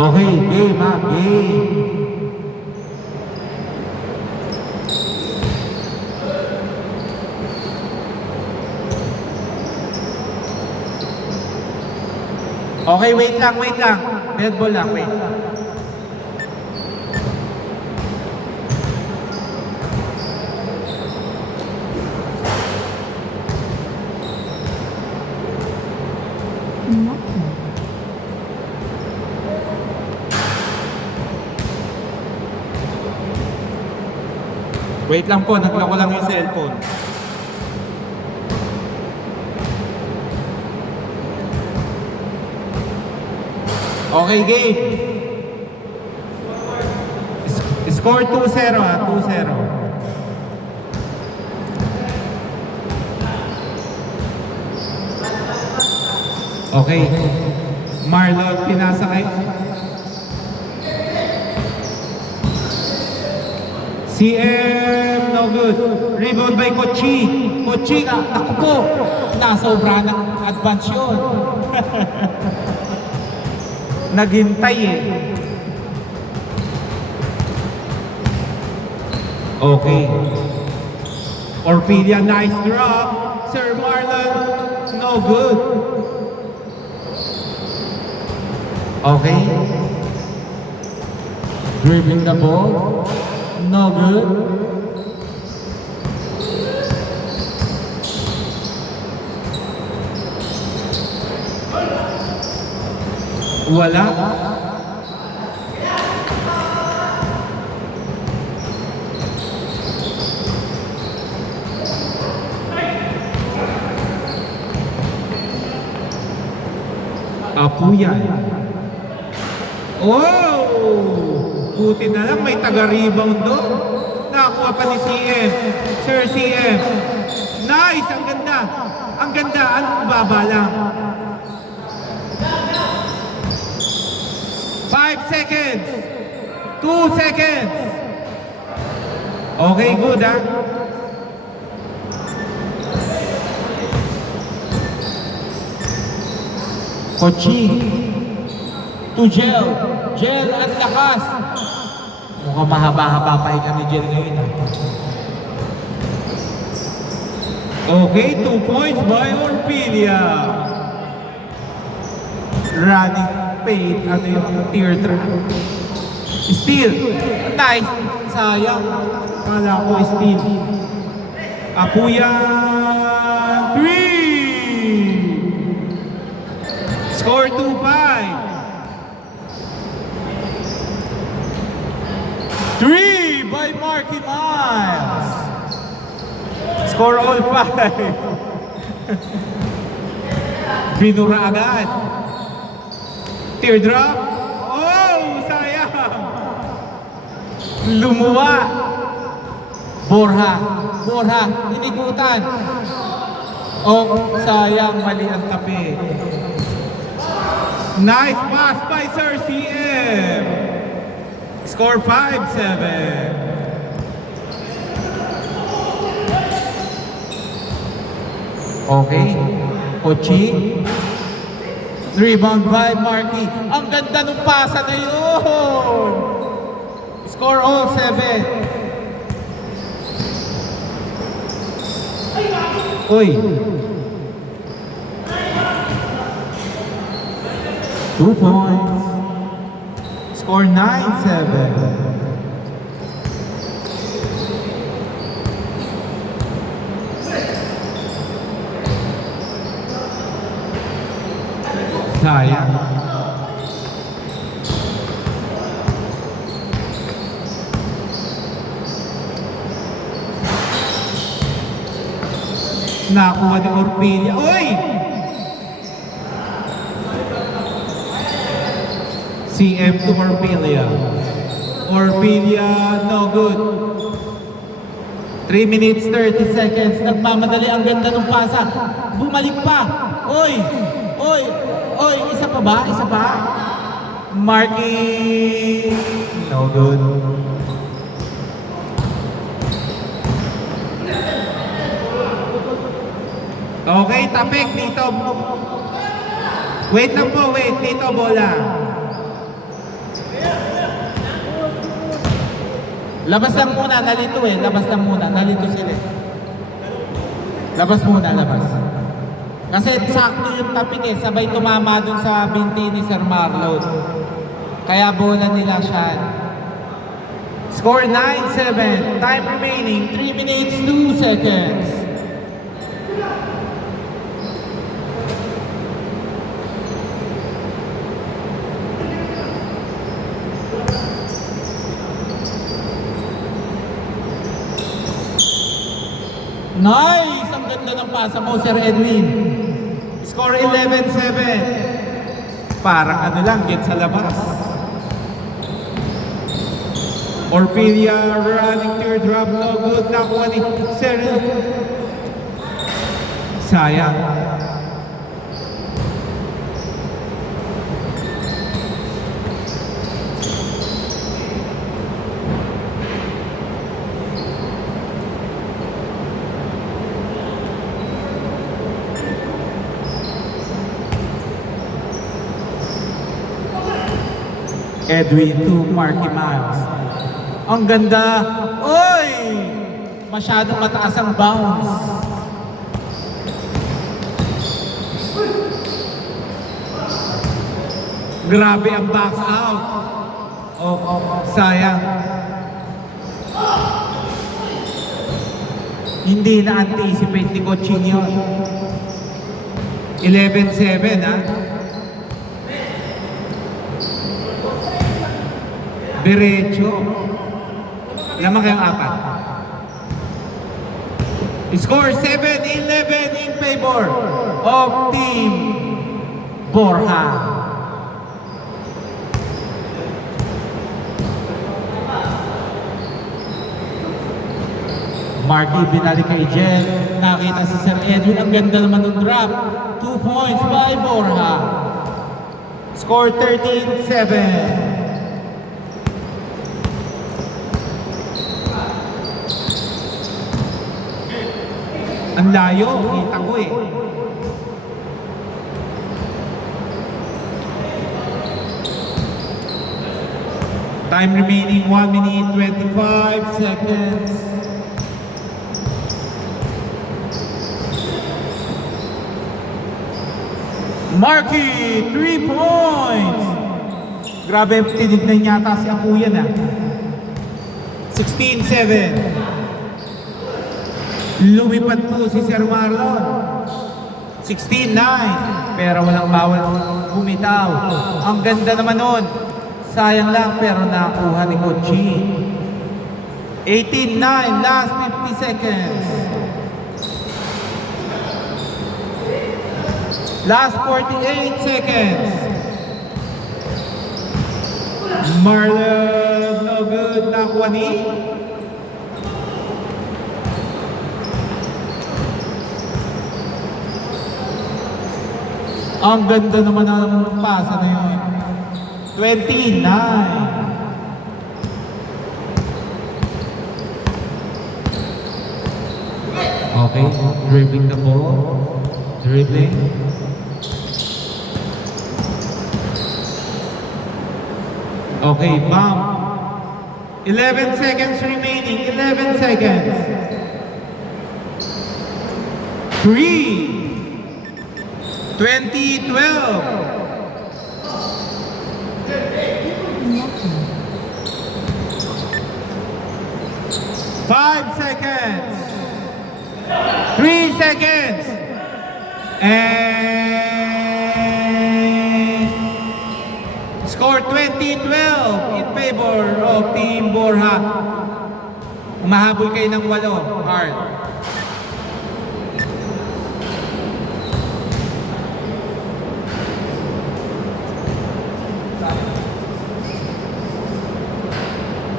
Okay, game ha, game. Okay, wait lang, wait lang. Dead ball lang, wait. Wait lang po, naglako lang yung cellphone. Okay, game. Score 2-0 ha, 2-0. Okay. Marlon, pinasa kay... CM, no good. Rebound by Kochi. Kochi, ako po. Nasobra ng advance yun. Naghintay eh. Okay. Orpilia, nice drop. Sir Marlon, no good. Okay. Dribbling the ball. No good. Wala. Apuyan. Oh! Buti na lang may taga-rebound doon. Nakakuha pa ni CM. Sir CM. Nice! Ang ganda. Ang ganda. Anong baba lang? 5 seconds. 2 seconds. Okay, good ha. Kochi. To Gel. Gel at lakas. Mukhang mahaba-haba pa yung ni Gel ngayon. Okay, 2 points by Orpilia. Running paint, ano yung teardrop. Steal. Nice. Sayang. Kala ko steal. Apuyan. 3. Score 2-5. 3 by Marky Miles. Score all 5. Binura agad. Teardrop. Oh, sayang. Lumuwa. Borja. Borja. Inigutan. Oh, sayang. Mali ang tabi. Nice pass by Sir CM. Score 5-7. Okay. Kochi. Rebound by Marky. Ang ganda ng pasa na yun. Score all 7. Uy. 2 points. Score 9-7. Sayang. Nakuha ni Orpilia. Uy! CM to Orpilia. Orpilia, no good. 3 minutes, 30 seconds. Nagmamadali, ang ganda ng pasa. Bumalik pa. Uy! Uy! Uy! Isa pa ba? Isa pa? Marky. No good. Okay, tapik dito. Wait lang po, wait. Dito, bola. Labas lang muna, nalito eh. Labas lang muna, nalito sila. Labas muna, labas. Kasi sakto yung tapik eh. Sabay tumama dun sa binti ni Sir Marlon. Kaya bola nila siya. Score 9-7. Time remaining 3 minutes 2 seconds. Nice! Ang ganda ng pasa mo, Sir Edwin. Score 11-7. Parang ano lang, get sa labas. Orpilia running teardrop, no good. Nakuha ni Sir. Sayang. Edwin to Marky Miles. Ang ganda. Oy! Masyadong mataas ang bounce. Grabe ang box out. Sayang. Hindi na-anticipate ni Coaching yun. 11-7 ha. Diretso. Lamang kayong apat. Score 7-11 in favor of Team Borja. Marky binalik kay Jen. Nakita si Sir Edwin. Ang ganda naman ng drop. 2 points by Borja. Score 13-7. Ang layo, kita ko eh. Time remaining 1 minute 25 seconds. Marky, 3 points! Grabe, tinignan yata si Apuyan ah. 16-7. Lumipad po si Sir Marlon. 16-9. Pero walang bawal bumitaw. Ang ganda naman nun. Sayang lang pero nakuha ni Kochi. 18-9, last 50 seconds. Last 48 seconds. Marlon, no good. Nakuha ni Ang ganda naman ng pasa na yun. 29. Okay, dribbling the ball. Dribbling. Okay, bump. 11 seconds remaining. 11 seconds. 3. 2012. 5 seconds. 3 seconds. And score 2012 in favor of Team Borja. Umahabol kayo ng 8. Hard.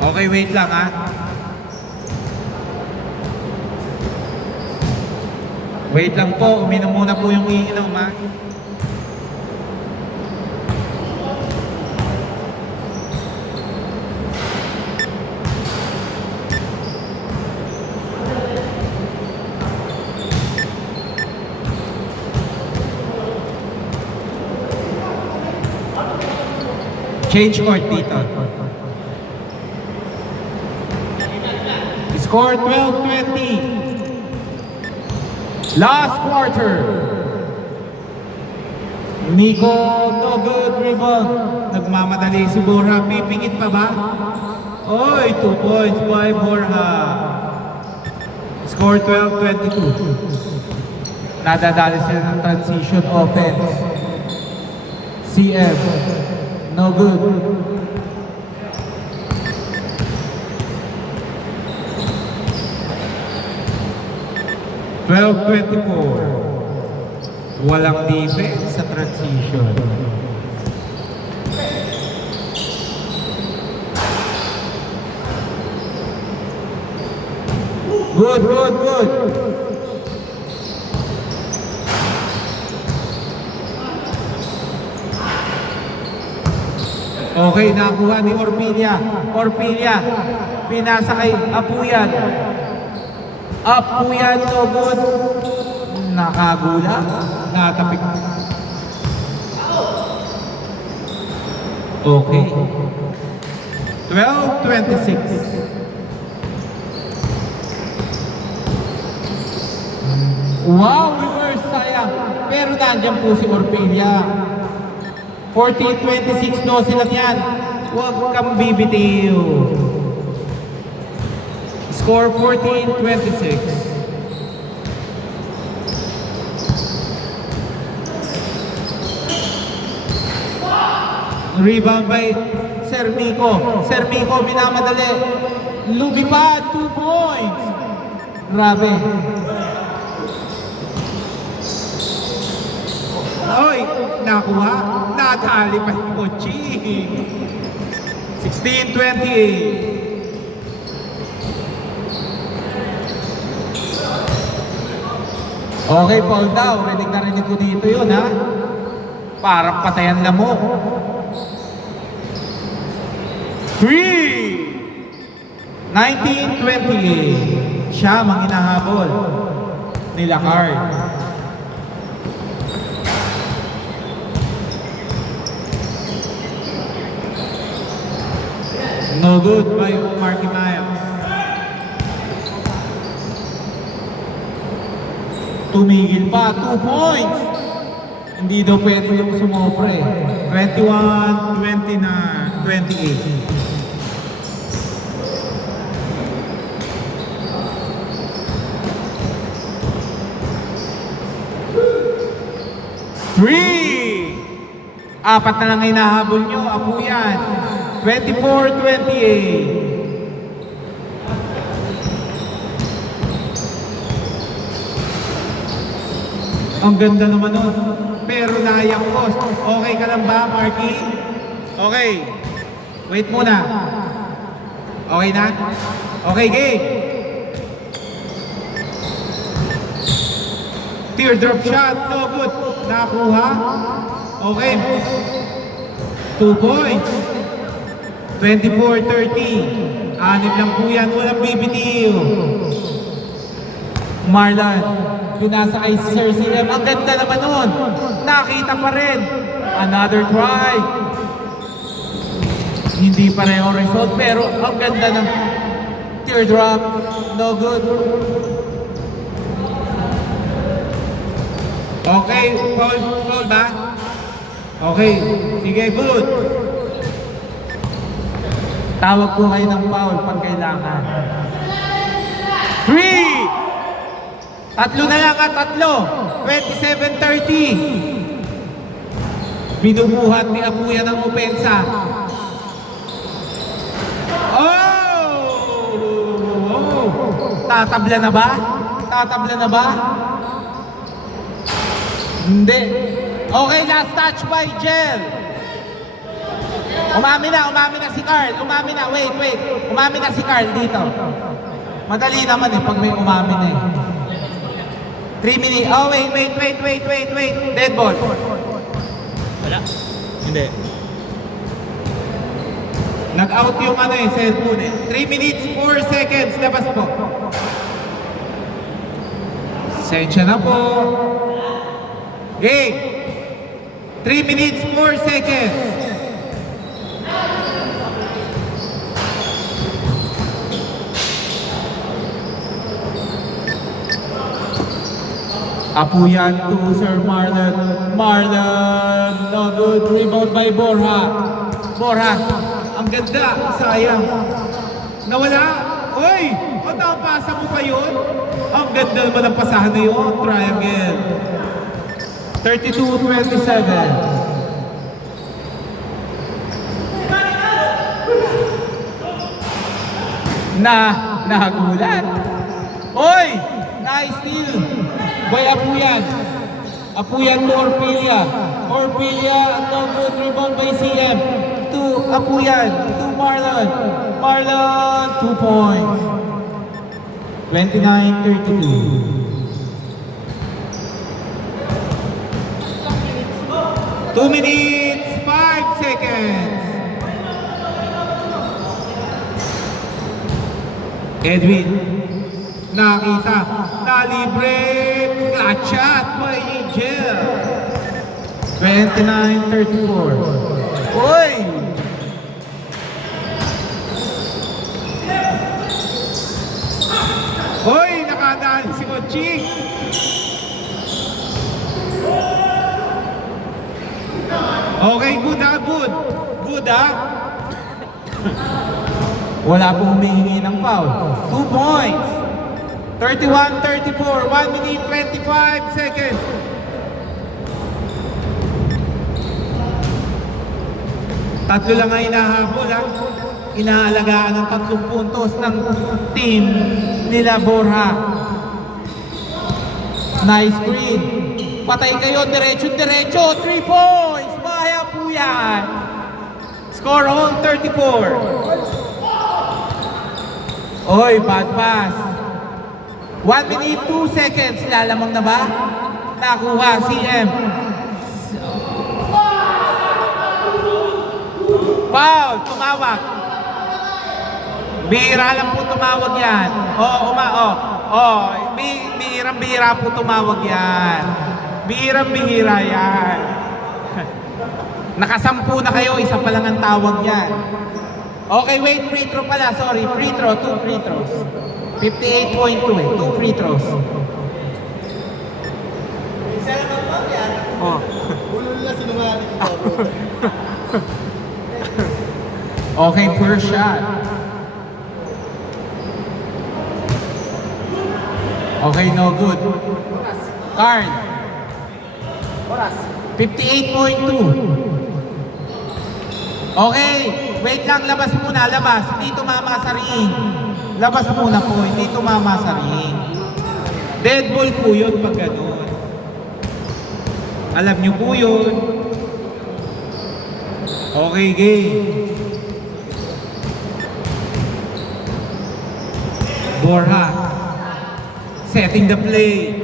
Okay, wait lang ha. Wait lang po, uminom muna po yung iinom ha. Change court dito. Score 12-20. Last quarter. Nico, no good rebound. Nagmamadali si Borja. Pipingit pa ba? Oy, 2 points by Borja. Score 12-22. Nadadali sila ng transition offense. CF. No good. Walang defense Sa transition. Good, good, good. Okay, nakuha ni Orpilia. Orpilia, pinasa kay Apuyan. Apuyan, no good. Nakagula. Natapik. Okay. 12-26. Wow, reverse sayang. Pero nandiyan po si Orpelia. 14-26, no sila yan. Huwag kang bibitiw. Score 14-26. Rebound by Sir Miko. Sir Miko, minamadali. Lumipad, 2 points. Grabe. Oy, nakuha. Natali pa si Kochi. 16-28. Okay, Paul daw. Rinig na rinig ko dito yun, ha? Parang patayan na mo. 19-28. Siya ang hinahabol nila Card. No good by Marky Miles. Tumigil pa, 2 points. Hindi daw pwede yung sumopre. 21-29-28. Apat na lang hinahabol nyo, Apuyan. 24-28. Ang ganda naman nun. Pero nayang ko. Okay ka lang ba, Marky? Okay. Wait muna. Okay na? Okay, game. Teardrop shot. No good. Nakuha. Okay. 2 points. 24-30. Anip lang po yan. Walang bibitiw. Marlon, pinasa kay Sir CM. Ang ganda naman nun. Nakita pa rin. Another try. Hindi pareho result, pero ang ganda ng teardrop. No good. Okay, foul ba? Okay, sige, good. Tawag po kayo ng foul pag kailangan. 3! Tatlo na lang at tatlo. 27-30. Binubuhat ni Apuya ng opensa. Oh! Tatabla na ba? Tatabla na ba? Hindi. Okay, last touch by Jel. Umami na si Carl. Umami na, wait. Umami na si Carl dito. Madali naman pag may umami na 3 minutes. Oh, wait. Dead ball. Wala? Hindi. Nag-out yung cellphone 3 minutes, 4 seconds. Labas po. Sensya na po. Game. 3 minutes, 4 seconds. Apuyan to Sir Marlon. Marlon, no good. Rebound by Borja. Borja, Ang ganda, sayang. Nawala. Oy! O nakapasa mo pa yun? Ang ganda naman ang pasahan na yun. Triangle. 32-27. Nagulat. Oy! Nice steal by Apuyan. Apuyan to Orpilia. Orpilia, no good. Rebound by CM. To Apuyan. To Marlon. Marlon, 2 points. 29-32. 2 minutes, 5 seconds. Edwin, nakita, nalibre, clutch shot by Angel. 29-34. Oy! Hoy, nakadaan si Koching. Okay, good ha, good. Good ha. Wala po humihingi ng foul. 2 points. 31-34. 1 minute, 25 seconds. Tatlo lang ang hinahabol ha. Inaalagaan ng 3 puntos ng team nila Borja. Nice screen. Patay kayo, diretso-diretso. 3 points. Bahaya po yan. Score on 34. Oy, bad pass. 1 minute, 2 seconds. Lalamang na ba? Nakuha, CM. Foul, tumawag. Bihira lang po tumawag yan. Bihirang-bihira po tumawag yan. Bihirang-bihira yan. Nakasampu na kayo, isa pa lang ang tawag yan. Okay, wait, free throw pala. Sorry, free throw, 2 free throws. 58.2 eh, 2 free throws. Oh. Okay, first shot. Okay, no good. Card. 58.2. Okay, wait lang, labas muna, labas. Hindi tumama sa ring. Labas muna po, hindi tumama sa ring. Dead ball po yun pag ganun. Alam niyo po yun. Okay, game. Borja. Setting the play.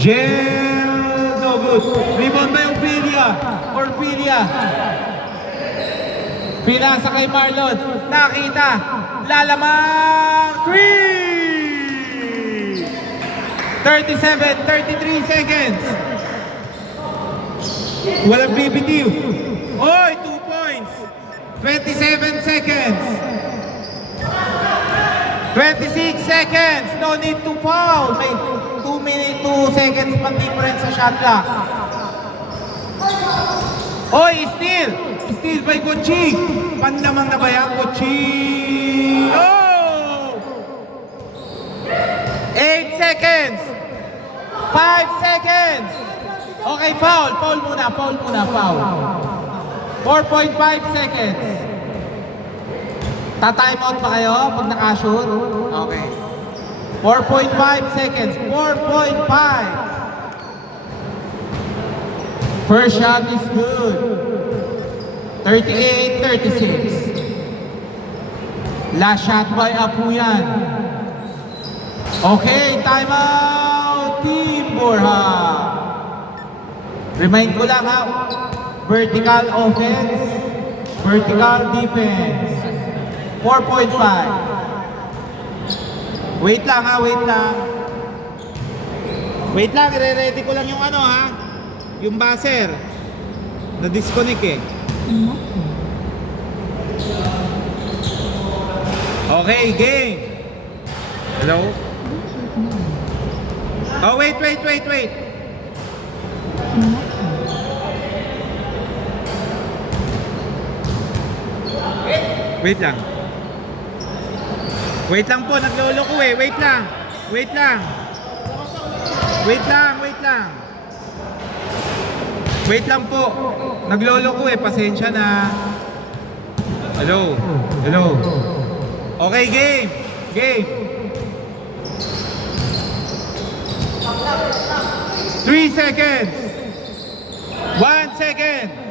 Gel, no good. Rebound by Orpilia. Orpilia. Pinasa kay Marlon. Nakita. Lalamang. 3! 37, 33 seconds. Walang BBTU. Oy, 2 points. 27 seconds. 26 seconds. No need to foul. May 2 minutes, 2 seconds pang difference sa shot clock. Oy, steal. Steal by Koching. Pandamang na ba yan, Koching? Oh! 8 seconds. 5 seconds. Okay, foul. Foul muna, foul. 4.5 seconds. Ta-time out ba kayo pag nakashoot? Okay. 4.5 seconds. 4.5. First shot is good. 38-36. Last shot by Apuyan. Okay, time out, Team Borja. Remind ko lang ha, vertical offense, vertical defense. 4.5. Wait lang ha, wait lang. Wait lang, i-ready ko lang yung ano ha. Yung buzzer. Na-disconnect eh. Okay, game. Hello? Oh, wait. Wait lang. Wait lang po, naglolo ko eh. Wait lang. Wait lang. Wait lang po. Naglolo ko eh, pasensya na. Hello. Okay, game. 3 seconds. 1 second.